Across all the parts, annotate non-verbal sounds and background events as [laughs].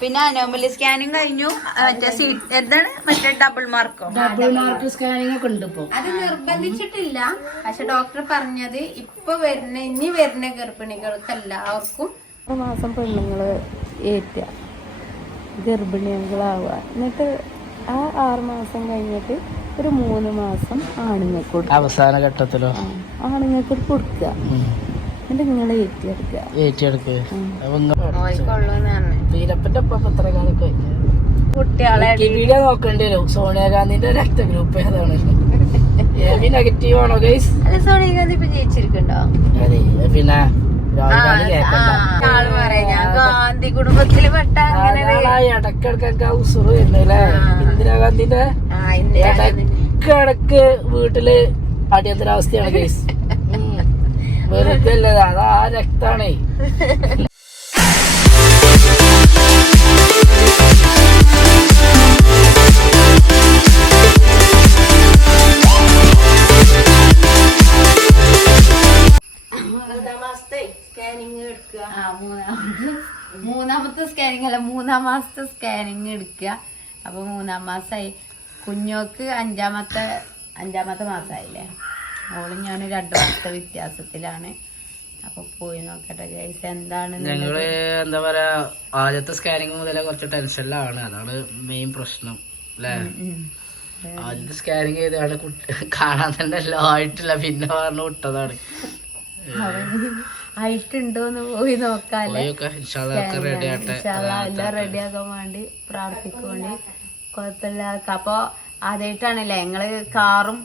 പിന്നെ anomaly scanning കഴിഞ്ഞു. മറ്റേ സീറ്റ് എന്താണ്? മറ്റേ ഡബിൾ മാർക്കോ ഡബിൾ മാർക്ക് സ്കാനിങ് ഒക്കെ ഉണ്ട് ഇപ്പൊ. അത് നിർബന്ധിച്ചിട്ടില്ല. പക്ഷെ ഡോക്ടർ പറഞ്ഞത് ഇപ്പൊ വരുന്ന ഇനി വരുന്ന ഗർഭിണികൾക്ക് എല്ലാവർക്കും മാസം പെണ്ണുങ്ങൾ ഏറ്റുക. ഗർഭിണികളാവുക. എന്നിട്ട് ആ ആറ് മാസം കഴിഞ്ഞിട്ട് ഒരു മൂന്ന് മാസം ആണുങ്ങൾക്ക് കൊടുക്കുക. അവസാന ഘട്ടത്തിലോ? ആണുങ്ങൾക്ക് കൊടുക്കുക. എന്നിട്ട് വീരപ്പന്റെ ഒപ്പം എത്ര കാലൊക്കെ കുട്ടികളെ വീഡിയോ നോക്കേണ്ടി വരും. സോണിയാഗാന്ധിന്റെ രക്തഗ്രൂപ്പ് ഏതാണ് [laughs] ഏബി നെഗറ്റീവ് ആണോ ഗൈസ് സോണിയാഗാന്ധി ഇപ്പൊ ജയിച്ചിരിക്കണ്ടോ പിന്നെ ഗാന്ധി കുടുംബത്തിൽ പെട്ട ഇടക്കിടക്കൊക്കെ ഉസുറ് വരുന്നല്ലേ ഇന്ദിരാഗാന്ധിന്റെ ഇടയ്ക്ക് ഇടക്കിടക്ക് വീട്ടിൽ അടിയന്തരാവസ്ഥയാണ് ഗൈസ് [laughs] വെറുതെ അത് ആ രക്താണേ. ആ, മൂന്നാമത്തെ മൂന്നാമത്തെ സ്കാനിങ് അല്ല മൂന്നാം മാസത്തെ സ്കാനിങ് എടുക്കുക. അപ്പൊ മൂന്നാം മാസമായി കുഞ്ഞോക്ക് അഞ്ചാമത്തെ അഞ്ചാമത്തെ മാസമായില്ലേ ഓളും ഞാൻ രണ്ടു മാസത്തെ വ്യത്യാസത്തിലാണ്. അപ്പൊ പോയി നോക്കട്ടെ ഗൈസ് എന്താണ് ഞങ്ങൾ എന്താ പറയാ ആദ്യത്തെ സ്കാനിങ് മുതലേ കുറച്ച് ടെൻഷനിലാണ് അതാണ് മെയിൻ പ്രശ്നം അല്ലേ? ആദ്യത്തെ സ്കാനിങ് ചെയ്താണ് കാണാൻ തന്നെ എല്ലാം ആയിട്ടില്ല പിന്നെ പറഞ്ഞു വിട്ടതാണ്. ആയിട്ടുണ്ടോന്ന് പോയി നോക്കാല്ലേ. എല്ലാം റെഡിയാക്കാൻ വേണ്ടി പ്രാർത്ഥിക്കുവേണ്ടി കുഴപ്പമില്ല അപ്പൊ ആദ്യമായിട്ടാണല്ലേ ഞങ്ങൾ കാറും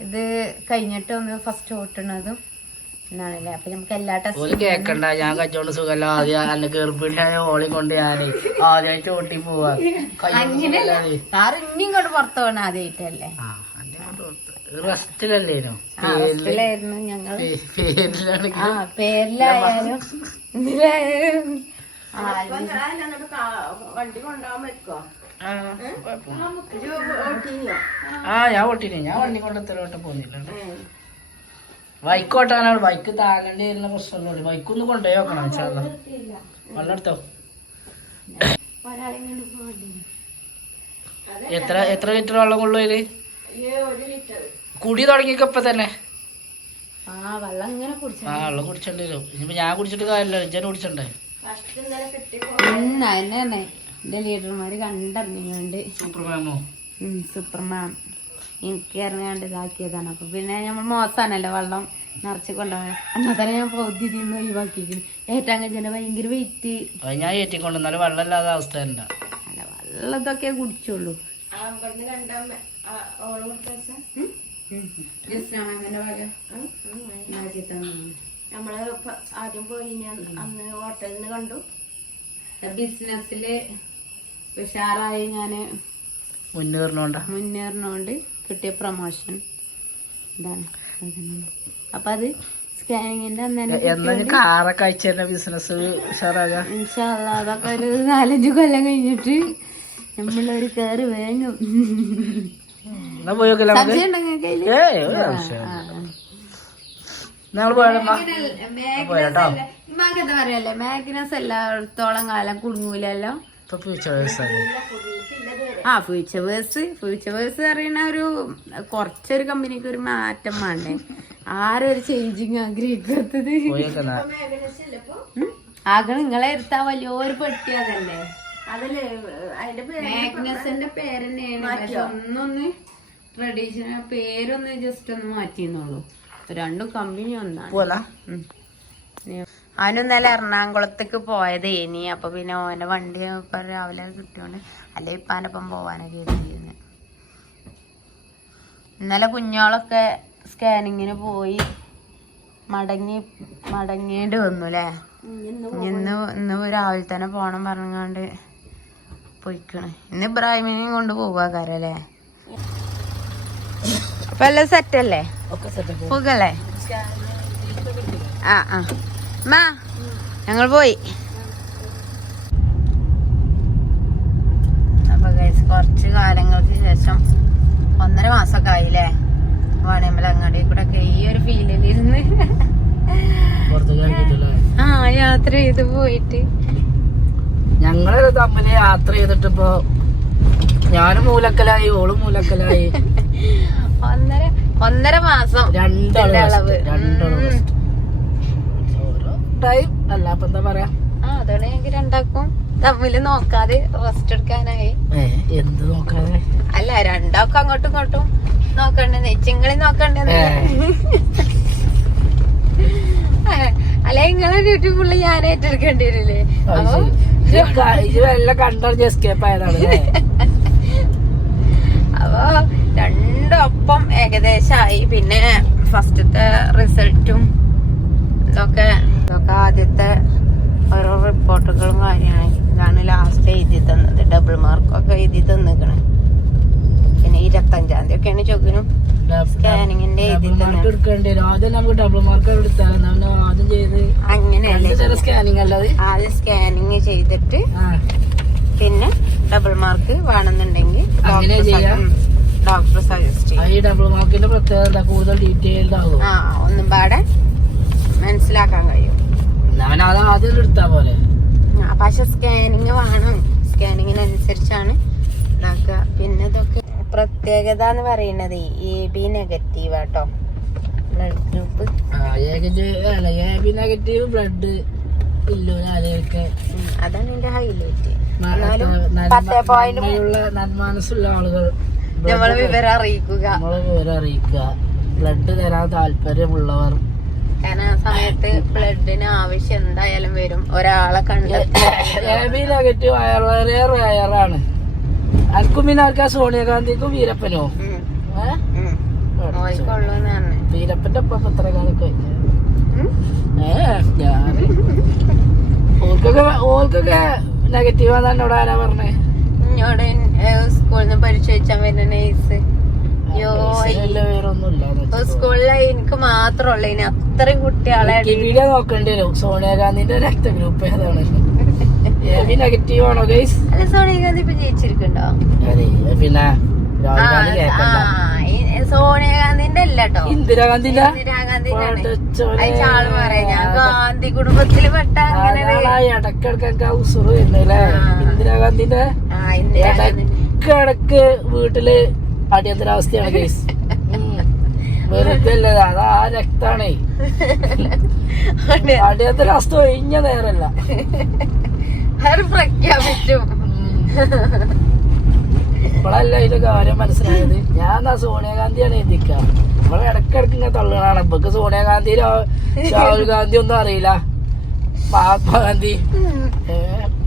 ഇത് കഴിഞ്ഞിട്ട് ഒന്ന് ഫസ്റ്റ് ഓട്ടണതും എന്നാണല്ലേ അപ്പൊ നമുക്ക് എല്ലാ ടെസ്റ്റും കേക്കണ്ട ഞാൻ കച്ചവടം സുഖമല്ല. ആദ്യം അന്നെ ഗർഭിണിയായ ഓളി കൊണ്ട് ഞാൻ ആദ്യമായിട്ട് ഓട്ടി പോവാ. അങ്ങനെയല്ല. കാർ ഇനിയും കൊണ്ട് പുറത്തു പോകണം ആദ്യമായിട്ടല്ലേ? റെസ്റ്റിലല്ലേനോ ആ ഹോസ്റ്റലായിരുന്നു ഞങ്ങൾ പേരിലായാലും ആ, ആ ഞാൻ ഓട്ടിനെ ഞാൻ വണ്ടി കൊണ്ട് എത്രയോട്ട് പോകുന്നില്ല ബൈക്ക് ഓട്ടാനാണ് ബൈക്ക് താങ്ങേണ്ടി വരുന്ന പ്രശ്നമൊന്നുമില്ല. ബൈക്ക് ഒന്ന് കൊണ്ടുപോയി നോക്കണം വെച്ചാൽ വെള്ളം എടുത്തോ എത്ര എത്ര ലിറ്റർ വെള്ളം കൊള്ളു അതിൽ കുടി തുടങ്ങിയൊക്കെ ഇപ്പൊ തന്നെ. ആ വെള്ളം ആ കുടിച്ചേണ്ടി വരും. ഇനിയിപ്പോ ഞാൻ കുടിച്ചിട്ട് കാര്യമില്ല. ഇജ്ജനെ കുടിച്ചണ്ടേ. എന്റെ ലീഡർമാര് കണ്ടറിഞ്ഞാണ്ട് സൂപ്പർമാനോ സൂപ്പർമാൻ എനിക്ക് ഇറങ്ങാണ്ട് ഇതാക്കിയതാണ്. അപ്പൊ പിന്നെ നമ്മൾ മോശമാണല്ലോ വെള്ളം നിറച്ച് കൊണ്ടുപോകാൻ എന്നാ തന്നെ ഞാൻ പൗതി നിന്ന് ഒഴിവാക്കിയിരിക്കുന്നു ഏറ്റവും ഭയങ്കര വെയിറ്റ് ഞാൻ ഏറ്റിക്കൊണ്ട് വെള്ളം വെള്ളമില്ലാത്ത അവസ്ഥ അല്ല വെള്ളം ഇതൊക്കെ കുടിച്ചോളൂ നമ്മൾ ആദ്യം പോയി ഞാൻ അന്ന് ഹോട്ടലിൽ നിന്ന് കണ്ടു. ബിസിനസ്സിൽ ഉഷാറായി ഞാൻ മുന്നേറിനോണ്ട മുന്നേറിനോണ്ട് കിട്ടിയ പ്രൊമോഷൻ ഇതാണ്. അപ്പൊ അത് സ്കാനിങ്ങിന്റെ അന്ന് തന്നെ എന്നാ ഞാൻ കാറൊക്കെ അയച്ചു തന്നെ ബിസിനസ് ഉഷാറാകാ ഇൻഷാല്ലാ അതൊക്കെ ഒരു നാലഞ്ച് കൊല്ലം കഴിഞ്ഞിട്ട് നമ്മളൊരു കയറി വേങ്ങും മാഗ്നസ് എല്ലായിടത്തോളം കാലം കുടുങ്ങൂലല്ലോ? ഇപ്പൊ ഫ്യൂച്ചർ വയസ്സായി ആ ഫ്യൂച്ചവേഴ്സ് ഫ്യൂച്ചവേഴ്സ് പറയുന്ന ഒരു കുറച്ചൊരു കമ്പനിക്ക് ഒരു മാറ്റം വേണ്ടേ ആരും ഒരു ചേഞ്ചിങ് ആഗ്രഹിക്കാത്തത് ആക നിങ്ങളെ എടുത്താ വലിയൊരു പെട്ടിയതല്ലേ അതല്ലേ? അതിന്റെ മാഗ്നസിന്റെ പേര് തന്നെയാണ്. പക്ഷെ ഒന്നൊന്ന് ട്രഡീഷണൽ പേരൊന്ന് ജസ്റ്റ് ഒന്ന് മാറ്റിയെന്നുള്ളൂ രണ്ടും കമ്പനി ഒന്നാണ്. അവനും ഇന്നലെ എറണാകുളത്തേക്ക് പോയത് ഇനി. അപ്പൊ പിന്നെ ഓന്റെ വണ്ടി ഇപ്പൊ രാവിലെ കിട്ടിയോണ്ട് അല്ലെ ഇപ്പാനൊപ്പം പോവാനൊക്കെ ഇരുന്നിരുന്നത് ഇന്നലെ കുഞ്ഞോളൊക്കെ സ്കാനിങ്ങിന് പോയി മടങ്ങി മടങ്ങേണ്ടി വന്നു അല്ലേ ഇന്ന് ഇന്ന് രാവിലെ തന്നെ പോണം പറഞ്ഞുകൊണ്ട് പോയിക്കണ്. ഇന്ന് ഇബ്രാഹിമിനെയും കൊണ്ട് പോവാക്കാരല്ലേ അപ്പൊ എല്ലാം സെറ്റല്ലേ സുഖല്ലേ ആ ആ. മാ ഞങ്ങൾ പോയി. അപ്പൊ ഗൈസ് കുറച്ച് കാലങ്ങൾക്ക് ശേഷം ഒന്നര മാസമൊക്കെ ആയില്ലേ? വാണിയമ്പലങ്ങാടി കൂടെ ഒക്കെ ഈ ഒരു ഫീലിലിരുന്ന് ആ യാത്ര ചെയ്ത് പോയിട്ട്. ഞങ്ങൾ തമ്മിൽ യാത്ര ചെയ്തിട്ടിപ്പോ ഞാനും മൂലക്കലായി ഓളും മൂലക്കലായി. ഒന്നര ഒന്നര മാസം രണ്ടളവ് ഇതിന്റെ ടൈം അല്ല അപ്പൊ എന്താ പറയാ? ആ അതോടെ ഞങ്ങൾക്ക് രണ്ടാക്കും തമ്മിൽ നോക്കാതെ റെസ്റ്റ് എടുക്കാനായി. എന്ത് നോക്കാതെ? അല്ല രണ്ടാക്കും അങ്ങോട്ടും ഇങ്ങോട്ടും നോക്കണ്ടെന്ന് ചിങ്ങളി നോക്കണ്ടെന്ന് ഏ. അല്ല നിങ്ങളെ ഡ്യൂട്ടി ഫുള്ള് ഞാൻ ഏറ്റെടുക്കേണ്ടി വരില്ലേ? അത് അപ്പൊ എല്ലാം കണ്ടറിഞ്ഞ് എസ്കേപ്പ് ആയതാണ് അപ്പൊ രണ്ടൊപ്പം ഏകദേശമായി പിന്നെ ഫസ്റ്റത്തെ റിസൾട്ടും ഇതൊക്കെ ഇതൊക്കെ ആദ്യത്തെ ഓരോ റിപ്പോർട്ടുകളും കാര്യമാണ് ഇതാണ് ലാസ്റ്റ് എഴുതി തന്നത്. ഡബിൾ മാർക്കൊക്കെ എഴുതി തന്നിക്കണ്. പിന്നെ ഇരുപത്തഞ്ചാം തീയതി ഒക്കെയാണ് ചൊക്കിനും സ്കാനിങ്ങിന്റെ എഴുതി അങ്ങനെയല്ലേ സ്കാനിങ് അല്ലത് ആദ്യം സ്കാനിങ് ചെയ്തിട്ട് പിന്നെ ഡബിൾ മാർക്ക് വേണമെന്നുണ്ടെങ്കിൽ ഡോക്ടർ സജസ്റ്റ് ചെയ്യും? ഡബിൾ മാർക്കിന്റെ പ്രത്യേകത? കൂടുതൽ ഡീറ്റെയിൽഡ് ആകും ആ ഒന്നും പാടെ മനസ്സിലാക്കാൻ കഴിയും. അവൻ അത് ആദ്യം എടുത്താ പോലെ പക്ഷെ സ്കാനിങ് വേണം. സ്കാനിങ്ങിനനുസരിച്ചാണ് ഇതാക്കുക. പിന്നെ ഇതൊക്കെ പ്രത്യേകത എന്ന് പറയുന്നത് എ ബി നെഗറ്റീവ് ആട്ടോ. Blood group A B negative blood അതാണ് എന്റെ ഹൈലൈറ്റ് നന്മാനസുള്ള ആളുകൾ നമ്മളെ വിവരം അറിയിക്കുക. ബ്ലഡ് തരാൻ താല്പര്യമുള്ളവർ കാരണം ആ സമയത്ത് ബ്ലഡിന് ആവശ്യം എന്തായാലും വരും. ഒരാളെ കണ്ടെത്തി നെഗറ്റീവ് വളരെ റയറാണ് അനക്കും പിന്നെ ആർക്കാ? സോണിയാഗാന്ധിക്കും വീരപ്പനോ? വീരപ്പന്റെ ഒപ്പം എത്ര കാലൊക്കെ നെഗറ്റീവ് ആണെന്നോട് ആരാ പറഞ്ഞേ? സ്കൂളിൽ നിന്ന് പരിശോധിച്ചാൽ വരുന്ന നേഴ്സ് സ്കൂളിൽ എനിക്ക് മാത്രമല്ല ഇനി അത്രയും കുട്ടികളെ വിക്കിപീഡിയ നോക്കേണ്ടി വരും. സോണിയാഗാന്ധിന്റെ രക്തഗ്രൂപ്പ് ഏതാണ്? എ ബി നെഗറ്റീവ് ആണോ ഗൈസ് അല്ല സോണിയാഗാന്ധി ഇപ്പൊ ജയിച്ചിരിക്കണ്ടോ പിന്നെ സോണിയാഗാന്ധിന്റെ അല്ല കേട്ടോ ഇന്ദിരാഗാന്ധിന്റെ? ഇന്ദിരാഗാന്ധിന്റെ പടച്ചോനെ. അയച്ച ആൾ പറയാം. ഞാൻ ഗാന്ധി കുടുംബത്തിൽ പെട്ട ഒരു- ഇടക്കിടക്കൊക്കെ ഉസുറ് വരുന്നല്ലേ ഇന്ദിരാഗാന്ധിന്റെ ഇടക്കിടക്ക് വീട്ടിൽ അടിയന്തരാവസ്ഥയാണ് കേസ്. വെറുതെ അല്ലേ അത് ആ രക്താണ്. അടിയന്തരാവസ്ഥ ഒഴിഞ്ഞ നേരല്ല. അത് പ്രഖ്യാപിച്ചു. ഇപ്പോഴല്ല ഇതിന്റെ കാര്യം മനസ്സിലായത്? ഞാൻ എന്നാ സോണിയാഗാന്ധിയാണ് എത്തിക്ക നമ്മളെ ഇടക്കിടക്ക് ഇങ്ങനെ തള്ളുകളാണ് ഇപ്പൊക്ക് സോണിയാഗാന്ധി രാഹുൽ ഗാന്ധി ഒന്നും അറിയില്ല. മഹാത്മാഗാന്ധി.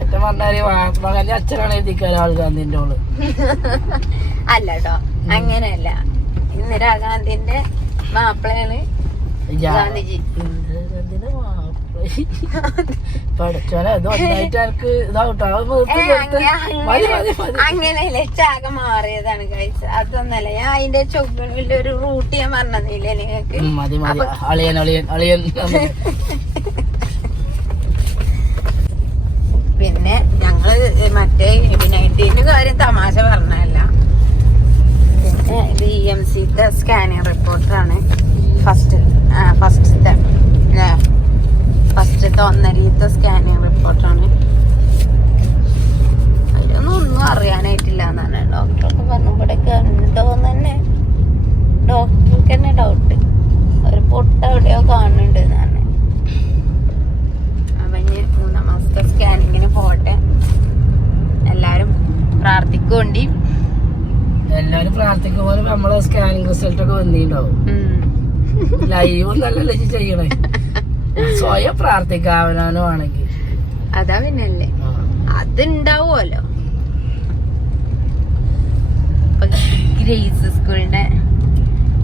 ഏറ്റവും പറഞ്ഞാൽ മഹാത്മാഗാന്ധി അച്ഛനാണ് എത്തിക്ക രാഹുൽ ഗാന്ധിന്റെ ഓൾ അല്ല കേട്ടോ അങ്ങനെയല്ല. ഇന്ദിരാഗാന്ധിന്റെ മാപ്പിളയാണ് ഗാന്ധിജി. അങ്ങനെയല്ലേ ചാക മാറിയതാണ് കഴിച്ചത് അതൊന്നല്ല. ഞാൻ അതിന്റെ ചൊവ്വലിന്റെ ഒരു റൂട്ട് ഞാൻ പറഞ്ഞില്ലേ നിങ്ങൾക്ക്? അളിയൻ പിന്നെ ഞങ്ങൾ മറ്റേ നൈന്റീന്റെ കാര്യം തമാശ പറഞ്ഞല്ല പിന്നെ ഇത് ഇ എം സിത്തെ സ്കാനിങ് റിപ്പോർട്ടാണ് ഫസ്റ്റ് ഫസ്റ്റത്തെ ഫസ്റ്റത്തെ ഒന്നരത്തെ സ്കാനിങ് റിപ്പോർട്ടാണ് അതിലൊന്നും ഒന്നും അറിയാനായിട്ടില്ല എന്നാണ് ഡോക്ടറൊക്കെ പറഞ്ഞു ഇവിടെ കണ്ടോന്ന് തന്നെ ഡോക്ടർക്ക് തന്നെ ഡൗട്ട് ഒരു പൊട്ട് എവിടെയോ കാണുന്നുണ്ട് എന്നാണ്. അപ്പൊ ഇനി മൂന്നാം മാസത്തെ സ്കാനിങ്ങിന് പോട്ടെ എല്ലാവരും പ്രാർത്ഥിക്കൊണ്ടി എല്ലാരും പ്രാർത്ഥിക്കും പോലെ നമ്മളെ സ്കാനിങ് റിസൾട്ട് ഒക്കെ വന്നിട്ടുണ്ടാവും. ലൈവ് ഒന്നല്ലല്ലോ ചെയ്യണേ. സ്വയം പ്രാർത്ഥിക്കാവനാനോ ആണെങ്കിൽ അതാ പിന്നല്ലേ. അതുണ്ടാവുമല്ലോ. ഗ്രേസ് സ്കൂളിന്റെ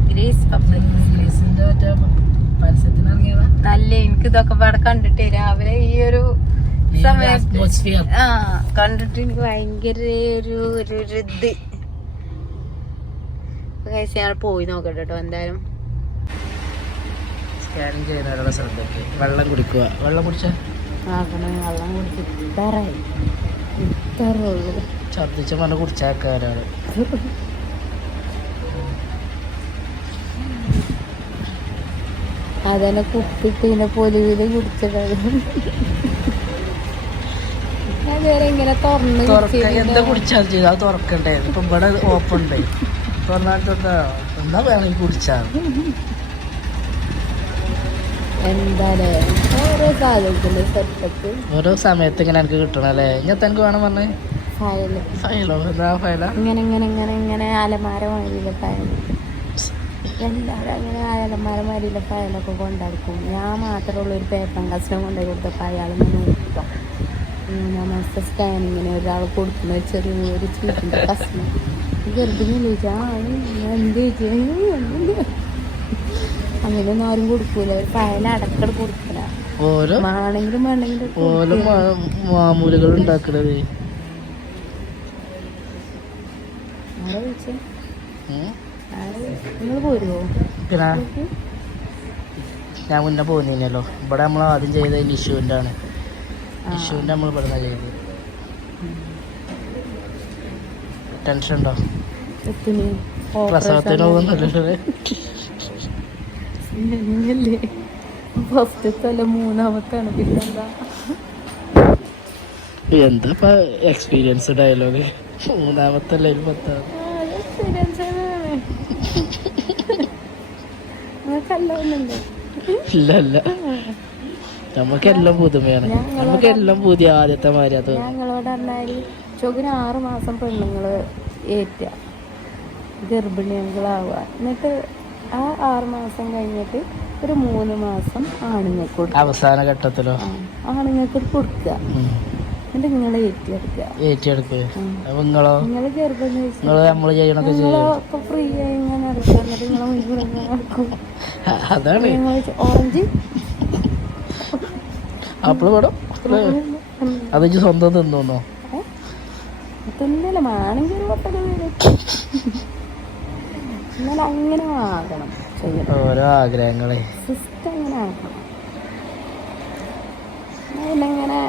ഗ്രേസ് പബ്ലിക് മറ്റേ പരസ്യത്തിന് ഇറങ്ങിയതാ നല്ല എനിക്ക് ഇതൊക്കെ ഇവിടെ കണ്ടിട്ട് രാവിലെ ഈ ഒരു സമയത്ത് ആ കണ്ടിട്ട് എനിക്ക് ഭയങ്കര ഒരു ഒരു ഒരു ഇത് കഴിച്ച് ഞങ്ങൾ പോയി നോക്കട്ടെ കേട്ടോ എന്തായാലും. സ്കാനിങ് ചെയ്യുന്നവരുടെ ശ്രദ്ധയ്ക്ക്. വെള്ളം കുടിക്കുക. വെള്ളം കുടിച്ചാൽ വെള്ളം കുടിച്ച് ഇത്തറായി ഇത്രേ ഉള്ളൂ ഛർദ്ദിച്ച പറഞ്ഞ് കുടിച്ചാക്കാരാണ് അതന്നെ കുപ്പിട്ട് ഇതിന്റെ പൊലിവിൽ കുടിച്ചത് അത് ഇതുവരെ ഇങ്ങനെ തുറന്ന് എന്താ കുടിച്ചാൽ ചെയ്തു അത് തുറക്കണ്ടേ? ഇപ്പൊ ഇവിടെ ഓപ്പൺ ഉണ്ട്. തൊട്ടാ എന്താ വേണമെങ്കിൽ കുടിച്ചാൽ ഓരോ സാധനത്തിന്റെ സെറ്റപ്പ്. ഓരോ സമയത്ത് ഇങ്ങനെ എനിക്ക് കിട്ടണല്ലേ? ഇങ്ങനത്തെ എനിക്ക് വേണം പറഞ്ഞേ? ഫയൽ. ഫയലോ? എന്താ ഫയല? ഇങ്ങനെ ഇങ്ങനെ ഇങ്ങനെ ഇങ്ങനെ അലമാര മാതിരിയിലെ ഫയൽ എല്ലാവരും അങ്ങനെ അലമാര മാതിരിയിലെ ഫയലൊക്കെ കൊണ്ടായിരിക്കും ഞാൻ മാത്രമുള്ള ഒരു പേപ്പർ കസ്റ്റം കൊണ്ടുപോയി കൊടുത്തപ്പോൾ അയാൾ നോക്കാം മൂന്നാം മാസത്തെ സ്കാനിങ്ങിന് ഒരാൾ കൊടുക്കുന്ന ഒരു ചെറിയ ഒരു ചീറ്റിന്റെ കഷ്ണം ഗർഭിണി ചോദിച്ചാൽ ആ എന്ത് അങ്ങനെയൊന്നും ആരും കൊടുക്കൂല. ഒരു ഫയൽ അടക്കട കൊടുക്കില്ല ഓരോ വേണമെങ്കിലും ഓരോ മാമൂലുകൾ ഉണ്ടാക്കണത്. ആരാ നിങ്ങൾ പോരുമോ ഞാൻ മുന്നേ പോകുന്നില്ലല്ലോ ഇവിടെ നമ്മൾ ആദ്യം ചെയ്ത നിഷുവിന്റെ ആണ് നിഷുവിന്റെ നമ്മൾ ഇവിടെ നല്ല ചെയ്തത് ടെൻഷൻ ഉണ്ടോ പ്രസവത്തിന് പോകുന്നില്ലല്ലോ ഇല്ലല്ലേ ഫസ്റ്റത്തെ മൂന്നാമത്താണ് പിന്നെന്താ? എന്താ ഇപ്പൊ എക്സ്പീരിയൻസ് ഡയലോഗ് മൂന്നാമത്തെ ഇല്ല ഇല്ല. നമുക്കെല്ലാം പുതുമയാണ്. നമുക്കെല്ലാം പുതിയ ആദ്യത്തെ മാതിരി അത്. ഞങ്ങളോട് പറഞ്ഞാൽ ചൊകിന് ആറ് മാസം പെണ്ണുങ്ങൾ ഏറ്റുക ഗർഭിണികളാവുക എന്നിട്ട് ആ ആറ് മാസം കഴിഞ്ഞിട്ട് ഒരു മൂന്ന് മാസം ആണുങ്ങൾക്ക് കൊടുക്കുക. അവസാന ഘട്ടത്തിലോ? ആണുങ്ങൾക്ക് കൊടുക്കുക. എന്നിട്ട് നിങ്ങൾ ഏറ്റെടുക്കുക ഏറ്റെടുക്ക് അപ്പൊ നിങ്ങളോ? നിങ്ങൾ ഗർഭിണി നിങ്ങൾ നമ്മൾ ചെയ്യണൊക്കെ ചെയ്യും? ഫ്രീ ആയി ഇങ്ങനെ നടക്കുക. എന്നിട്ട് നിങ്ങളെ നടക്കും. അതാണ്. ഓറഞ്ച് അപ്പൾ വേണം അത് വെച്ച് സ്വന്തം തിന്നോന്നോ? തിന്നല വേണമെങ്കിൽ ഒരു എന്നാൽ അങ്ങനെ ആകണം. ഓരോ ആഗ്രഹങ്ങളെ. സിസ്റ്റം അങ്ങനെ ആക്കണം. അതിനെങ്ങനെ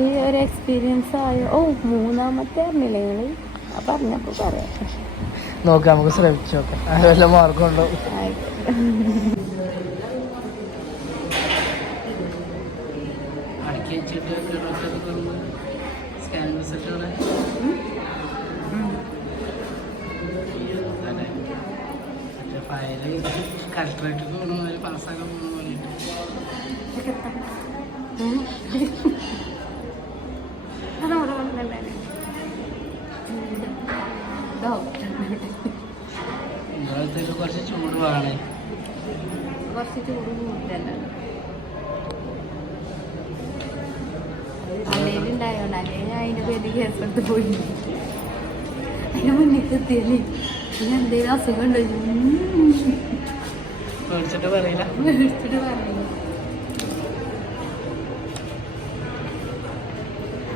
ഈ ഒരു എക്സ്പീരിയൻസ് ആയ ഓ മൂന്നാമത്തെ അറിഞ്ഞില്ലേ നിങ്ങൾ പറഞ്ഞപ്പോൾ പറയാം. നോക്കാം നമുക്ക് ശ്രമിച്ചു നോക്കാം. അതെല്ലാം വല്ല മാർഗം ഉണ്ടോ? ആയിക്കോട്ടെ കളക്ടറേറ്റ് പോകണ പാസ്സാക്കാൻ പോകുന്ന പോലെ കുറച്ച് ചൂട് വേണേ. കുറച്ച് ചൂട് കൂടുതലാണ് അല്ലെങ്കിൽ ഉണ്ടായോണ്ട് അല്ലെങ്കിൽ അതിന്റെ പേര് കേസെടുത്ത് പോയി. അതിന് മുന്നിൽ എത്തിയല്ലേ? പിന്നെ എന്തെങ്കിലും അസുഖം ഉണ്ടോ പറയില്ല. മേടിച്ചിട്ട് പറഞ്ഞു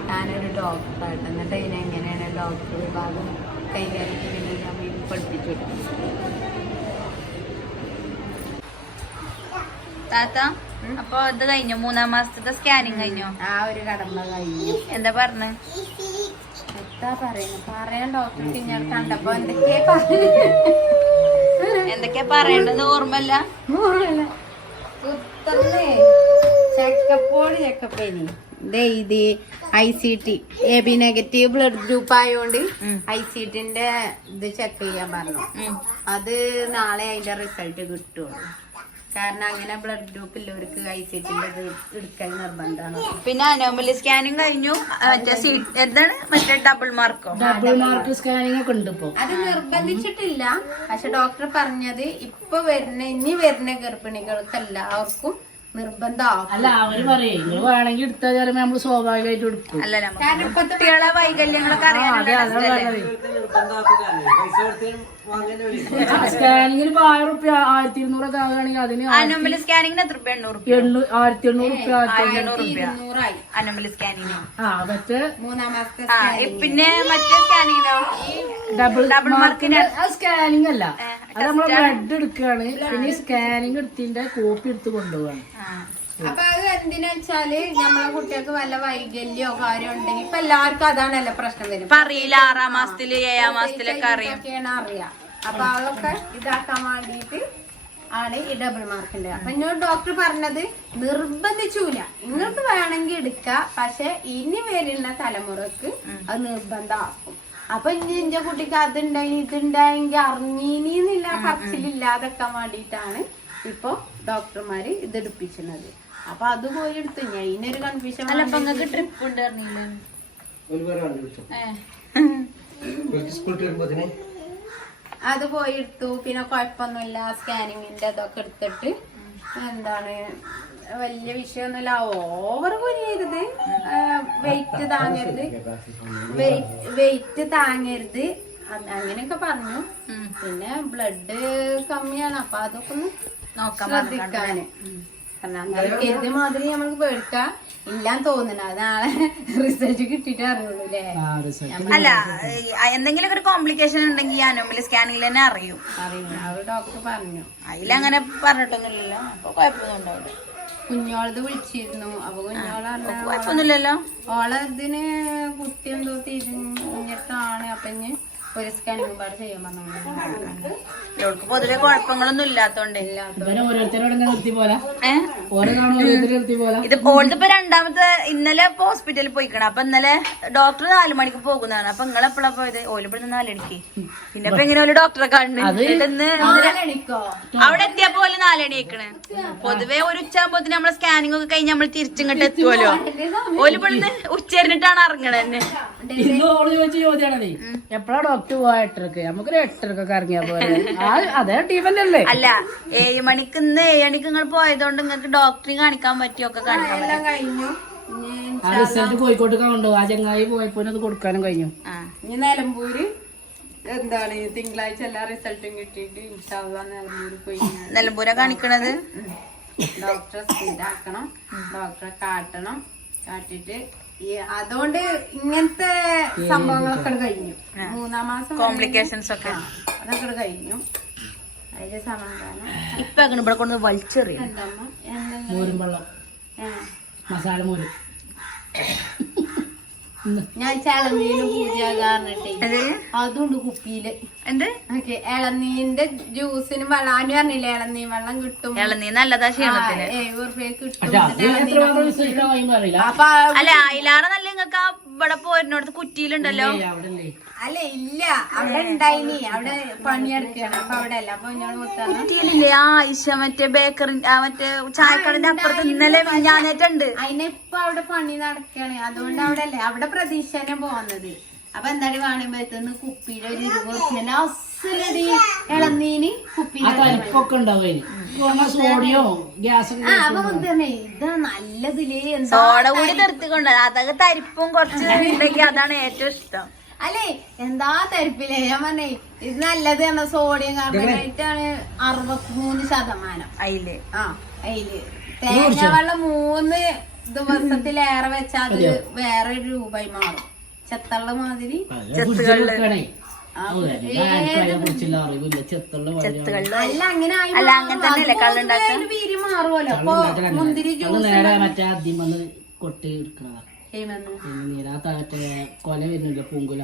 ഞാനൊരു ഡോക്ടറായിട്ട് എന്നിട്ട് ഇതിനെങ്ങനെയാണ് ഡോക്ടർ വിഭാഗം കൈകാര്യം ചെയ്യുന്നത് ഞാൻ വീട്ടിൽ പഠിപ്പിച്ചു താത്ത അപ്പൊ അത് കഴിഞ്ഞു? മൂന്നാം മാസത്തെ സ്കാനിങ് കഴിഞ്ഞു? ആ ഒരു കടമ്പ കഴിഞ്ഞു. എന്താ പറഞ്ഞ്? എന്താ പറയുന്നത് പറയാൻ ഡോക്ടർക്ക് ഞാൻ കണ്ടപ്പോ എന്തൊക്കെയാ പറഞ്ഞു എന്തൊക്കെയാ പറയേണ്ടത് ഓർമ്മല്ല കുത്തന്നേ ചെക്കപ്പോട് ചെക്കപ്പേനി ദേ ഇത് I C T A B negative blood group ആയതുകൊണ്ട് ഐ സി ടിന്റെ ഇത് ചെക്ക് ചെയ്യാൻ പറഞ്ഞു. അത് നാളെ അതിന്റെ റിസൾട്ട് കിട്ടുള്ളൂ. കാരണം അങ്ങനെ ബ്ലഡ് ഗ്രൂപ്പ് ഉള്ളവർക്ക് കഴിച്ചിട്ടുള്ളത് എടുക്കാൻ എടുക്കൽ നിർബന്ധമാണ്. പിന്നെ അനോമലി സ്കാനിങ് കഴിഞ്ഞു. മറ്റേ എന്താണ്? മറ്റേ ഡബിൾ മാർക്കോ ഡബിൾ മാർക്ക് സ്കാനിങ് ഒക്കെ ഉണ്ട് ഇപ്പോ. അത് നിർബന്ധിച്ചിട്ടില്ല. പക്ഷെ ഡോക്ടർ പറഞ്ഞത് ഇപ്പൊ വരുന്ന ഇനി വരുന്ന ഗർഭിണികൾക്ക് എല്ലാവർക്കും അല്ല അവർ പറയേ നിങ്ങൾ വേണമെങ്കിൽ എടുത്താൽ ചിലപ്പോ നമ്മൾ സ്വാഭാവികമായിട്ട് എടുക്കും. കുട്ടികളെ വൈകല്യങ്ങളൊക്കെ അറിയാനുള്ള? സ്കാനിങ്ങിന് ആയിരം റുപ്യ ആയിരത്തി ഇരുന്നൂറൊക്കെ ആവുകയാണെങ്കിൽ അതിന് അനോമലി സ്കാനിങ്ങിന് എത്ര എണ്ണൂറ് ആയിരത്തി എണ്ണൂറ് റുപ്യ ആയിരത്തി എണ്ണൂറ് അനോമലി സ്കാനിങ്ങിന്. ആ മറ്റേ മൂന്നാം മാസത്തെ പിന്നെ മറ്റേ സ്കാനിങ്ങിനോ? ഡബിൾ ഡബിൾ മാർക്കിന് സ്കാനിങ് അല്ല. അത് നമ്മൾ ബ്ലഡ് എടുക്കുകയാണ് പിന്നെ സ്കാനിങ് എടുത്തിന്റെ കോപ്പി എടുത്ത് കൊണ്ടുപോവാണ്. അപ്പൊ അത് എന്തിനാ വെച്ചാൽ നമ്മളെ കുട്ടികൾക്ക് വല്ല വൈകല്യോ കാര്യം ഉണ്ടെങ്കിൽ ഇപ്പൊ എല്ലാവർക്കും അതാണല്ലോ പ്രശ്നം വരും അറിയില്ല ആറാം മാസത്തിൽ ഏഴാം മാസത്തിലൊക്കെ അറിയാം. അപ്പൊ അതൊക്കെ ഇതാക്കാൻ വേണ്ടിയിട്ട് ആണ് ഈ ഡബിൾ മാർക്കിന്റെ അപ്പൊ എന്നോട് ഡോക്ടർ പറഞ്ഞത് നിർബന്ധിച്ചൂല. നിങ്ങൾക്ക് വേണമെങ്കിൽ എടുക്ക പക്ഷെ ഇനി വരുന്ന തലമുറയ്ക്ക് അത് നിർബന്ധമാക്കും അപ്പൊ ഇനി എന്റെ കുട്ടിക്ക് അതുണ്ടായി ഇതുണ്ടായെങ്കിൽ അറിഞ്ഞീനിന്നില്ല പറച്ചിലില്ലാതെക്കാൻ വേണ്ടിയിട്ടാണ് ഇപ്പൊ ഡോക്ടർമാര് ഇത് എടുപ്പിക്കുന്നത് അപ്പൊ അത് പോയി എടുത്തു ഞാൻ ഇതിനൊരു കൺഫ്യൂഷൻ ട്രിപ്പ് ഉണ്ട് അത് പോയി എടുത്തു. പിന്നെ കുഴപ്പമൊന്നുമില്ല. സ്കാനിങ്ങിന്റെ അതൊക്കെ എടുത്തിട്ട് എന്താണ് വലിയ വിഷയമൊന്നുമില്ല. ഓവർ കുനിയരുത് വെയിറ്റ് താങ്ങരുത്. വെയിറ്റ് താങ്ങരുത്. അങ്ങനെയൊക്കെ പറഞ്ഞു. പിന്നെ ബ്ലഡ് കമ്മിയാണ്. അപ്പൊ അതൊക്കെ ഒന്ന് നോക്കാൻ ശ്രദ്ധിക്കാന് കാരണം മാതിരി നമുക്ക് പേടിക്കാം. ഇല്ലാന്ന് തോന്നണ അതാണ് റിസൾട്ട് കിട്ടിട്ട് അറിയുള്ളൂ അല്ലേ അല്ല എന്തെങ്കിലും ഒരു കോംപ്ലിക്കേഷൻ ഉണ്ടെങ്കിൽ അനോമലി സ്കാനിങ്ങിൽ തന്നെ അറിയും. അറിയും. ഡോക്ടർ പറഞ്ഞു. അതിലങ്ങനെ പറഞ്ഞിട്ടൊന്നുമില്ലല്ലോ. അപ്പൊ കുഴപ്പമൊന്നും ഉണ്ടാവില്ല കുഞ്ഞോളത് വിളിച്ചിരുന്നു. അപ്പൊ കുഞ്ഞോളൊന്നുമില്ലല്ലോ കുഴപ്പമൊന്നുമില്ലല്ലോ. ഓളെ ഇതിന് കുത്തി എന്തോ തിരിഞ്ഞിട്ടാണ്. അപ്പൊ ഇനി ഒരു സ്കാനിങ് പാട് ചെയ്യാൻ ഇവൾക്ക് പൊതുവെ കുഴപ്പങ്ങളൊന്നും ഇല്ലാത്തോണ്ടേ. ഇത് രണ്ടാമത്തെ ഇന്നലെ ഹോസ്പിറ്റലിൽ പോയിക്കണം. അപ്പൊ ഇന്നലെ ഡോക്ടർ നാലു മണിക്ക് പോകുന്നതാണ്. അപ്പൊ നിങ്ങൾ എപ്പോഴാ പോയത്? ഓലിപ്പിടുന്ന നാലണിക്ക് പിന്നെ ഇപ്പൊ എങ്ങനെ ഓൽ ഡോക്ടറെ കാണുന്നു അവിടെ എത്തിയപ്പോ ഓൽ നാലണി ആയിക്കണ് പൊതുവെ ഒരു ഉച്ചയാകുമ്പോത്തിന് നമ്മളെ സ്കാനിങ് ഒക്കെ കഴിഞ്ഞ് നമ്മൾ തിരിച്ചിങ്ങോട്ട് എത്തുമല്ലോ ഓലിപ്പിടുന്ന് ഉച്ചരിഞ്ഞിട്ടാണ് ഇറങ്ങണത് എപ്പോഴാ ഡോക്ടർ പോവാ എട്ടരക്ക് നമുക്കൊരു എട്ടരക്കൊക്കെ ഇറങ്ങിയാ പോലെ ആ അതേ അല്ലേ അല്ല ഏഴ് മണിക്ക് ഇന്ന് ഏഴ് മണിക്ക് നിങ്ങൾ പോയതുകൊണ്ട് നിങ്ങൾക്ക് ഡോക്ടറെ കാണിക്കാൻ പറ്റിയൊക്കെ കാണിക്കാൻ എല്ലാം കഴിഞ്ഞു. ഇനി ആ റിസൾട്ട് കൊണ്ടു ആ ചങ്ങായി പോയപ്പോ അത് കൊടുക്കാനും കഴിഞ്ഞു. ആ. ഇനി നിലമ്പൂര് എന്താണ്? തിങ്കളാഴ്ച എല്ലാ റിസൾട്ടും കിട്ടിയിട്ട് ഇൻഷാള്ള നിലമ്പൂര് പോയി നിലമ്പൂരാ കാണിക്കണത്? ഡോക്ടറെ സ്ഥിരാക്കണം ഡോക്ടറെ കാട്ടണം. കാട്ടിട്ട് അതുകൊണ്ട് ഇങ്ങനത്തെ സംഭവങ്ങളൊക്കെ കഴിഞ്ഞു. മൂന്നാം മാസം കോംപ്ലിക്കേഷൻസ് ഒക്കെ. അതൊക്കെ കഴിഞ്ഞു. അതിന്റെ സമാധാനം. ഇപ്പൊ അങ്ങനെ ഇവിടെ കൊണ്ട് വലിച്ചെറിയും മസാല മോര്. ഞാൻ ചളനീന് പൂജയാകാറിട്ടെ അതുണ്ട് കുപ്പിയിൽ. എന്ത്? ഓക്കെ ഇളനീന്റെ ജ്യൂസിന് വെള്ളം അനു പറഞ്ഞില്ലേ ഇളനീ വെള്ളം കിട്ടും. ഇളനീ നല്ലതാ ക്ഷീണത്തിന്. അപ്പൊ അല്ല അയിലാറ നല്ല നിങ്ങൾക്ക് ആ ഇവിടെ പോരുന്നോടത്ത് കുറ്റിയിലുണ്ടല്ലോ. അവിടെ അല്ലേ അല്ല ഇല്ല. അവിടെ ഉണ്ടായിനി. അവിടെ പണിയെടുക്കുകയാണ്. അപ്പൊ അവിടെ അല്ല അപ്പൊ ഞാൻ മൊത്തം കുറ്റിയിലില്ലേ? ആ മറ്റേ ബേക്കറി മറ്റേ ചായക്കടന്റെ അപ്പുറത്ത് ഇന്നലെ ഞാനേറ്റുണ്ട് അതിനിപ്പൊ അവിടെ പണി നടക്കുകയാണ്. അതുകൊണ്ട് അവിടെ അല്ലേ അവിടെ പ്രതീക്ഷനെ പോകുന്നത് അപ്പൊ എന്തായാലും വേണമെന്ന് കുപ്പിയിലൊരു ഒരു ഇരുപത് അസലടി കുപ്പി ആ കുപ്പിയിലെ തരിപ്പൊക്കെ ഉണ്ടാവും സോഡിയോ ഗ്യാസ് ആ അപ്പൊ മുത്തമ്മേ ഇത് നല്ലതിലേ എന്താ സോഡ കൂടി നിർത്തിക്കൊണ്ട് അതൊക്കെ തരിപ്പും കുറച്ച് ഉണ്ടെങ്കിൽ അതാണ് ഏറ്റവും ഇഷ്ടം. അല്ലേ? എന്താ തരിപ്പില്ലേ ഞാൻ പറഞ്ഞേ ഇത് നല്ലത് എന്ന സോഡിയം കാർബണേറ്റ് ആണ് അറുപത്തിമൂന്ന് ശതമാനം. അയിൽ. ആ അയിൽ. തേങ്ങ വെള്ളം മൂന്ന് ദിവസത്തിലേറെ വെച്ചാൽ അത് വേറെ ഒരു രൂപയായി മാറും. ചെത്തള്ള മാതിരി. ചെത്തുകളിൽ. അല്ല അങ്ങനെ അല്ല അങ്ങനെ തന്നെയല്ലേ കള്ളുണ്ടാക്കുക ഒരു വീര് മാറുമല്ലോ. അപ്പൊ മുന്തിരി ജ്യൂസ് നേരെ മറ്റേ ആദ്യം വന്ന് കൊട്ടി എടുക്കണതാ. കൊല വരുന്നില്ല പൂങ്കുല.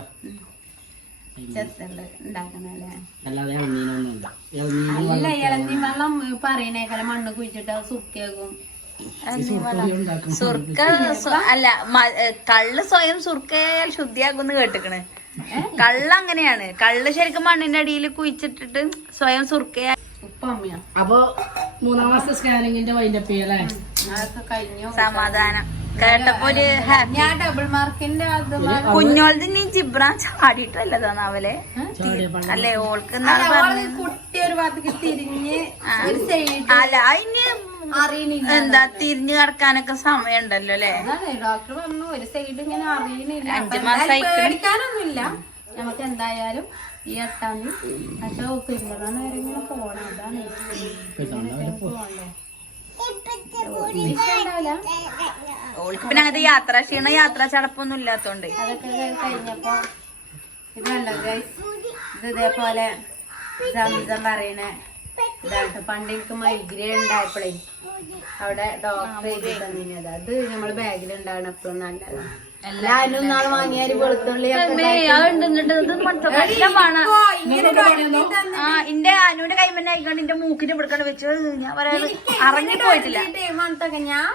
അല്ലാതെ ഇളനീനൊന്നുമില്ല അല്ല ഇളന്തി വെള്ളം പറയണേക്കാലം മണ്ണ് കുഴിച്ചിട്ട് സുക്കിയാകും സുർക്ക അല്ല കള്ള് സ്വയം സുർക്കയാൽ ശുദ്ധിയാക്കുന്ന് കേട്ടിക്കണ്. കള്ള് അങ്ങനെയാണ് കള്ള് ശരിക്കും മണ്ണിന്റെ അടിയിൽ കുഴിച്ചിട്ടിട്ട് സ്വയം സുർക്കയാ. അപ്പൊ മൂന്നാം മാസത്തെ സ്കാനിങ്ങിന്റെ വൈൻഡപ്പ് ചെയ്യല്ലേ? സമാധാനം. കേട്ടപ്പോ ഞാൻ ഡബിൾ മാർക്കിന്റെ കുഞ്ഞോളത് നീ ജിബ്രാൻ ചാടിയിട്ടല്ലതാണാവലെ ചാടിയ അല്ലെ അല്ലേ ഓൾക്ക് കുട്ടി ഒരു ഭാഗത്തേക്ക് തിരിഞ്ഞ് ഒരു സൈഡ് അല്ല അതിന് എന്താ തിരിഞ്ഞു കിടക്കാനൊക്കെ സമയം ഉണ്ടല്ലോ അല്ലെ ഡോക്ടർ പറഞ്ഞു ഒരു സൈഡ് ഇങ്ങനെ അറിയണില്ല. അഞ്ച് മാസം പേടിക്കാനൊന്നുമില്ല. നമുക്ക് എന്തായാലും ഈ എട്ടാം തീയതി പക്ഷെ നേരം ഇങ്ങനെ പോണം. അതാണ് ഓൾക്ക് പിന്നെ അങ്ങനത്തെ യാത്ര ക്ഷീണ യാത്ര ചടപ്പൊന്നും ഇല്ലാത്തോണ്ട്. അതൊക്കെ ഗൈസ് ഇത് ഇതേപോലെ സംസം പറയണേ. ഉണ്ടായപ്പോഴേ അവിടെ ഡോക്ടർ എഴുതി തന്നിരുന്നത് അത് നമ്മൾ ബാഗിൽ ഉണ്ടാവണം എപ്പോഴും നല്ലതാണ് എല്ലാരും നാളെ വാങ്ങിയാൽ വെളുത്തുള്ളി. ആ ഇന്റെ അനുവിന്റെ കൈമന്നെ ആയിക്കൊണ്ട് എന്റെ മൂക്കിന് പിടിക്കണ്ട് വെച്ച് ഞാൻ പറയാതെ ഇറങ്ങി പോയിട്ടില്ല ഞാൻ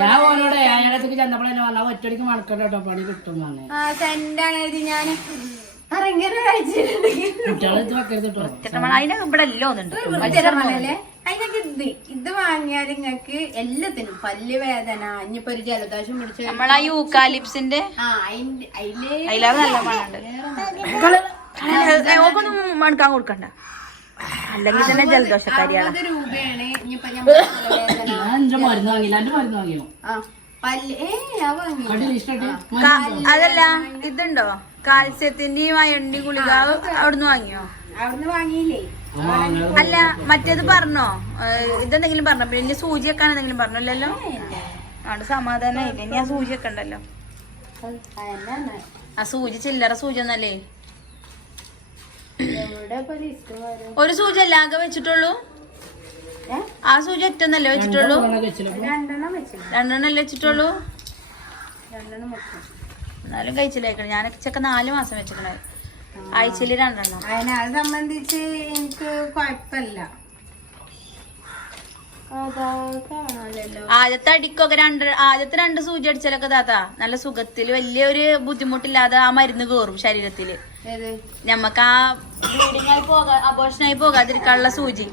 ഞാൻ ഓനോട് ചെന്നപ്പോഴേ വന്നാൽ ഒറ്റടിക്ക് മണക്കണ്ട കേട്ടോ പണി കിട്ടും സെന്റാണ് ഞാൻ കുട്ടികളെ ഇത് വെക്കരുത് കേട്ടോ ഇവിടെ എല്ലാം ഒന്നുണ്ട് അതിനൊക്കെ ഇത് ഇത് വാങ്ങിയാൽ നിങ്ങക്ക് എല്ലാത്തിനും പല്ല് വേദന ഇനിയിപ്പോ ഒരു ജലദോഷം പിടിച്ച നമ്മളാ യൂക്കാലിപ്സിന്റെ ആ അതിന്റെ അതിൽ അതിലാറ് നല്ല മണമുണ്ട്. ഓക്കൊന്നും മണക്കാൻ കൊടുക്കണ്ട. അല്ലെങ്കിൽ തന്നെ ജലദോഷക്കാരിയാണ്. രൂപയാണ്. ഇനിയിപ്പോ മരുന്ന് വാങ്ങിയില്ല എന്റെ മരുന്ന് വാങ്ങിയോ? അതല്ല ഇതുണ്ടോ? കാൽസ്യത്തിന്റെയും അയണ്ടി ഗുളിക അവിടുന്ന് വാങ്ങിയോ? അവിടുന്ന് വാങ്ങിയില്ലേ. അല്ല മറ്റേത് പറഞ്ഞോ? ഇതെന്തെങ്കിലും പറഞ്ഞോ? പിന്നെ സൂചി വെക്കാൻ എന്തെങ്കിലും പറഞ്ഞല്ലോ അവിടെ സമാധാനമായില്ല ഇനി ആ സൂചി ഒക്കെ ഉണ്ടല്ലോ ആ സൂചി ചില്ലറ സൂചി ഒന്നല്ലേ? ഒരു സൂചി അല്ല ആകെ വെച്ചിട്ടുള്ളൂ. ആ സൂചി ഒറ്റന്നല്ലേ വെച്ചിട്ടുള്ളൂ? രണ്ടെണ്ണം അല്ലേ രണ്ടെണ്ണല്ലേ വെച്ചിട്ടുള്ളൂ? എന്നാലും കഴിച്ചില്ലേക്കണം ഞാനൊക്കെ നാല് മാസം വെച്ചിട്ടുണ്ടായി ആഴ്ചയിൽ രണ്ടെണ്ണം. അതിനെ അത് സംബന്ധിച്ച് എനിക്ക് കുഴപ്പമില്ല. ആദ്യത്തെ അടിക്കൊക്കെ രണ്ട് ആദ്യത്തെ രണ്ട് സൂചി അടിച്ചാലൊക്കെ താത്ത നല്ല സുഖത്തിൽ വലിയൊരു ബുദ്ധിമുട്ടില്ലാതെ ആ മരുന്ന് കയറും ശരീരത്തിൽ. ഞമ്മക്ക് ആ ബ്ലീഡിംഗ് ആയി പോകാ അബോഷനായി പോകാതിരിക്കാനുള്ള സൂചി.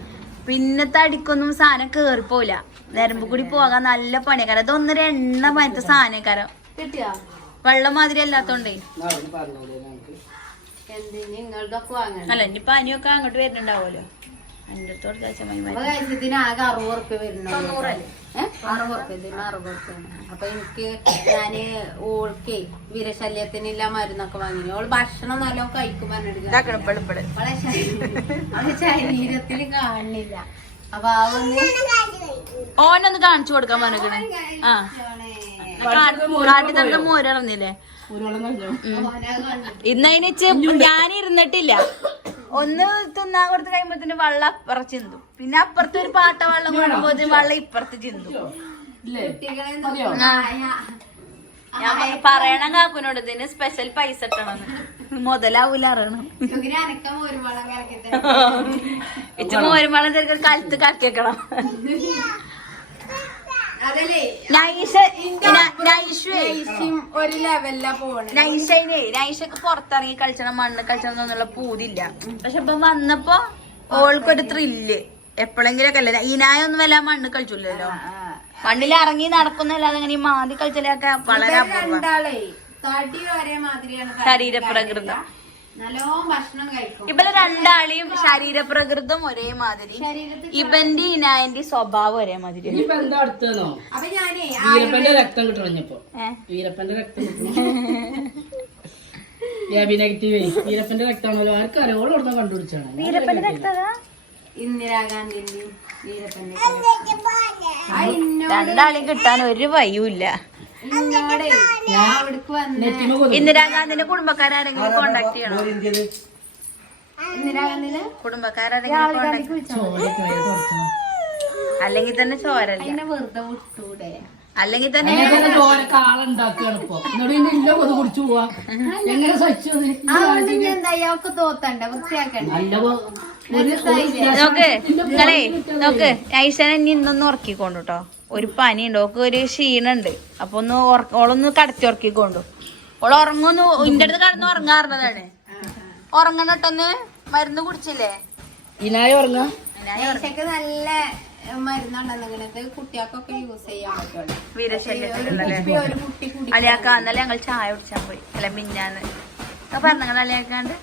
പിന്നത്തെ അടിക്കൊന്നും സാധനം കേറിപ്പോല നരമ്പ് കൂടി പോകാൻ നല്ല പണിയാക്കാരം അതൊന്നര എണ്ണ പനത്തെ സാധനക്കാരം. കിട്ടിയോ? വെള്ളം മാതിരി അല്ലാത്തോണ്ടേ. അല്ല ഇനി പനിയൊക്കെ അങ്ങോട്ട് വരുന്നുണ്ടാവുമല്ലോ. എന്റെ അടുത്തോട് ആകെ അറുപത് ഉറുപ്പ്യ വരുന്നുള്ളൂ. അപ്പൊ എനിക്ക് ഞാൻ ഓൾക്കേ വീരശല്യത്തിനില്ല മരുന്നൊക്കെ വാങ്ങി. ഓൾ ഭക്ഷണം നല്ലോ കഴിക്കും അവളെ ശരീരം അവളെ ശരീരത്തിൽ കാണില്ല അപ്പൊ ആ ഒന്ന് ഓനൊന്ന് കാണിച്ചു കൊടുക്കാൻ പറഞ്ഞിക്കണേ. ആ. കാട്ടി തന്നെ മോരറിഞ്ഞില്ലേ ഇന്നതിനിച്ച് ഞാൻ ഇരുന്നിട്ടില്ല ഒന്ന് തിന്നാൻ കൊടുത്ത് കഴിയുമ്പോത്തിന് വെള്ളം അപ്പുറം ചിന്തു. പിന്നെ അപ്പുറത്ത് ഒരു പാട്ട വെള്ളം കൊണ്ടുപോ വള്ള ഇപ്പുറത്ത് ചിന്തു. ഞാൻ പറയണം കാക്കുനോട് ഇതിന് സ്പെഷ്യൽ പൈസ ഇട്ടണമെന്ന്. മുതലാവൂല അറിയണം. ഇച്ച് മോരുമ്പളം ചെറുക്കൻ കലുത്ത് കറക്കിയേക്കണം ഒരു ലെവലിലാ പോണേ നൈഷയിലേ നൈഷക്ക് പുറത്തിറങ്ങി കളിച്ചണം മണ്ണ് കളിച്ചണം എന്നുള്ള പൂതില്ല പക്ഷെ ഇപ്പൊ വന്നപ്പോ ഓൾക്കൊരു ത്രില്ല് എപ്പോഴെങ്കിലൊക്കെ അല്ലേ? ഇനായൊന്നും വല്ല മണ്ണ് കളിച്ചില്ലല്ലോ മണ്ണിൽ ഇറങ്ങി നടക്കുന്നല്ലാതെ അങ്ങനെ മാതി കളിച്ചലൊക്കെ വളരെ തടി ഒരേ മാതിരിയാണ് ശരീരപ്രകൃതം. നല്ലോണം ഭക്ഷണം കഴിക്കും. പ്രകൃതം രണ്ടാളെയും ശരീരപ്രകൃതം ഒരേ മാതിരി ഇവന്റെ ഇനായന്റെ സ്വഭാവം ഒരേമാതിരി. വീരപ്പന്റെ രക്തം വീരപ്പന്റെ രക്തം [laughs] ബി നെഗറ്റീവ്. വീരപ്പന്റെ രക്തമാണല്ലോ. ആർക്കറിയാം ഓൾ കൊടുത്താൽ കണ്ടുപിടിച്ചാണ്. വീരപ്പന്റെ രക്തതാ? ഇന്ദിരാഗാന്ധിന്റെ വീരപ്പന്റെ ആ ഇന്നോട് രണ്ടാളെയും കിട്ടാൻ ഒരു വഴിയുമില്ല. ഇന്നോടേ ഞാൻ അവിടേക്ക് വന്നേ. ഇന്ദിരാഗാന്ധിന്റെ കുടുംബക്കാരെങ്കിലും കോണ്ടാക്ട് ചെയ്യണം. ഇന്ദിരാഗാന്ധിനെ? കുടുംബക്കാരെങ്കിലും കോണ്ടാക്ട് അല്ലെങ്കിൽ തന്നെ ചോരല്ല. എന്നെ വെറുതെ വിട്ടൂടെ? അല്ലെങ്കിൽ തന്നെ തോത്തണ്ട? വൃത്തിയാക്കണ്ട? നോക്ക് നിങ്ങളേ നോക്ക് ഐശനെ ഇനി ഇന്നൊന്ന് ഉറക്കിക്കൊണ്ടു കേട്ടോ ഒരു പനി ഉണ്ട് ഓക്ക് ഒരു ക്ഷീണുണ്ട്. അപ്പൊ ഒന്ന് ഓളൊന്ന് കടത്തി ഉറക്കിക്കൊണ്ടു. ഓൾ ഉറങ്ങുന്നു. ഇന്റെ അടുത്ത് കടന്ന് ഉറങ്ങാറുന്നതാണ് ഉറങ്ങണട്ടൊന്ന് മരുന്ന് കുടിച്ചില്ലേ? ഇനായി ഉറങ്ങാ? നല്ല അളിയാക്ക അന്നലെ ഞങ്ങൾ ചായ കുടിച്ചാൽ പോയി. അല്ല മിഞ്ഞാന്ന്. പറഞ്ഞങ്ങൾ അലിയാക്കാണ്ട്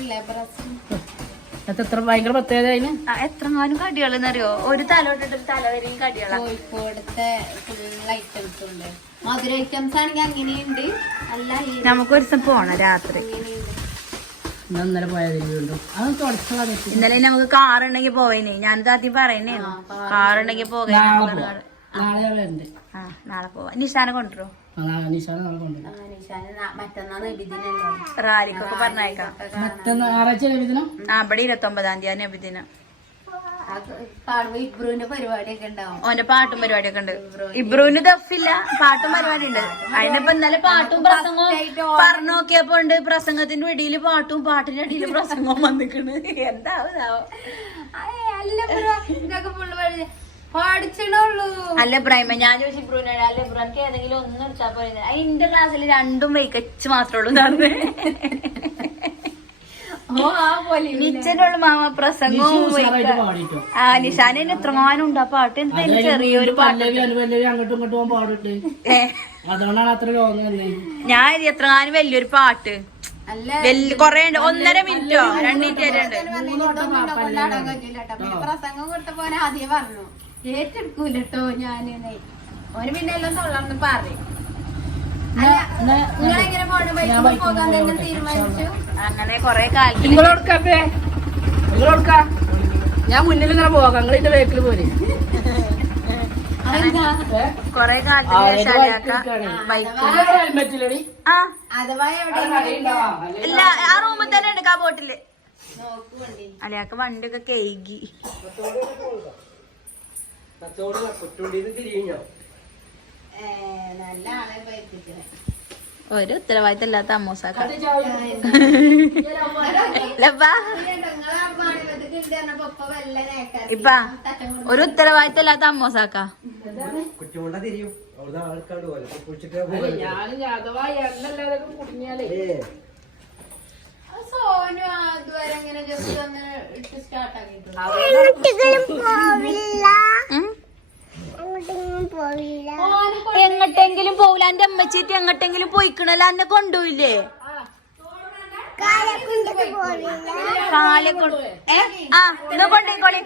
ഇല്ലേ? ബ്രസ്റ്റ്. എത്ര ഭയങ്കര പ്രത്യേകത അതിന്? എത്രങ്ങാനും കടികളെന്ന് അറിയോ ഒരു തല തൊട്ടിട്ട് ഒരു തല വരെയും കടികളാ. കോഴിക്കോടത്തെ ഫുൾ ഐറ്റംസ് ഉണ്ട്. മധുര ഐറ്റംസ് ആണെങ്കിൽ അങ്ങനെയുണ്ട്. അല്ല നമുക്ക് ഒരു ദിവസം പോണം രാത്രി. ഇന്നലെ നമുക്ക് കാർ ഉണ്ടെങ്കിൽ പോവേനെ ഞാൻ ആദ്യം പറയുന്നേ കാർ ഉണ്ടെങ്കിൽ പോകേ. നാളെ പോവാം. നാളെ വരണ്ട് ആ നാളെ പോവാ. നിഷാനെ കൊണ്ടുവരോ റാലിക്കൊക്കെ പറഞ്ഞേക്കാം ഞായറാഴ്ച ആ ഇവിടെ ഇരുപത്തി ഒമ്പതാം തീയതി നബിദിനം. ഓന്റെ പാട്ടും പരിപാടിയൊക്കെ ഉണ്ട്. ഇബ്രുവിന് ദഫില്ല പാട്ടും പരിപാടി ഉണ്ട് അതിനിപ്പോ ഇന്നലെ പാട്ടും പ്രസംഗവും പറഞ്ഞു നോക്കിയപ്പോ ഉണ്ട്. പ്രസംഗത്തിന്റെ ഇടയിൽ പാട്ടും പാട്ടിന്റെ ഇടയിൽ പ്രസംഗവും വന്നിക്കണ്. എന്താവും അല്ല ബ്രൈമ ഇബ്രാഹിമ ഞാൻ ചോദിച്ചു ഇബ്രുവിനോട് അല്ല ഇബ്രാഹിക്ക് ഏതെങ്കിലും ഒന്നും എടുത്താ പോയത് എന്റെ ക്ലാസ്സിൽ രണ്ടും വൈക്കച്ച് മാത്രമേ ഉള്ളൂ നടന്ന് ഓ ആ പോലെ നിച്ചനുള്ള മാമ പ്രസംഗവും ആ നിഷാനെ എത്രമാനം ഉണ്ട് ആ പാട്ട്? എന്താ ചെറിയൊരു പാട്ട് അങ്ങോട്ടും ഇങ്ങോട്ടും അതുകൊണ്ടാണ് അത്ര ഞാൻ എത്രമാനം വലിയൊരു പാട്ട്. കൊറേ ഉണ്ട്. ഒന്നര മിനിറ്റോ? രണ്ട് മിനിറ്റ് വരെ ഉണ്ട്. കൊണ്ടാടാൻ പറ്റില്ല കേട്ടോ. പിന്നെ പ്രസംഗം കൊടുത്തപ്പോ ആദ്യം പറഞ്ഞു. ഏറ്റെടുക്കൂലട്ടോ ഞാൻ ഓന് പിന്നെ എല്ലാം തൊള്ളർന്ന് പറയും. അല്ല നിങ്ങളെങ്ങനെ പോണ ബൈക്കിൽ പോകാൻ തന്നെ തീരുമാനിച്ചു? അങ്ങനെ കൊറേ കാലത്തിന് നിങ്ങളോടുക്കേ നിങ്ങളോടുക്ക ഞാൻ മുന്നിൽ ഇങ്ങനെ പോകാം. നിങ്ങൾ ഇതിന്റെ ബാക്കിൽ പോരെ. കൊറേ കാലത്തിന് ആ അഥവാ എവിടെയെങ്കിലും ഇല്ല ആ റൂമിൽ തന്നെ ആ ബോട്ടിൽ. നോക്ക് വണ്ടി. അലിയാക്ക നല്ല ആളെ ഒരു ഉത്തരവാദിത്തം ഇല്ലാത്ത അമ്മൂസാക്ക ഇപ്പ ഒരു ഉത്തരവാദിത്തം ഇല്ലാത്ത അമ്മൂസാക്ക സോനു അതുവരെ ഇങ്ങനെ ജസ്റ്റ് ഒന്ന് ഇട്ട് സ്റ്റാർട്ട്? എങ്ങട്ടെങ്കിലും പോവില്ല. എന്റെ അമ്മച്ചിട്ട് എങ്ങട്ടെങ്കിലും പോയിക്കണല്ലോ. എന്നെ കൊണ്ടുപോയില്ലേ കാലെ കൊണ്ട് ഏ? ആ എന്നാ കൊണ്ടേക്കോളി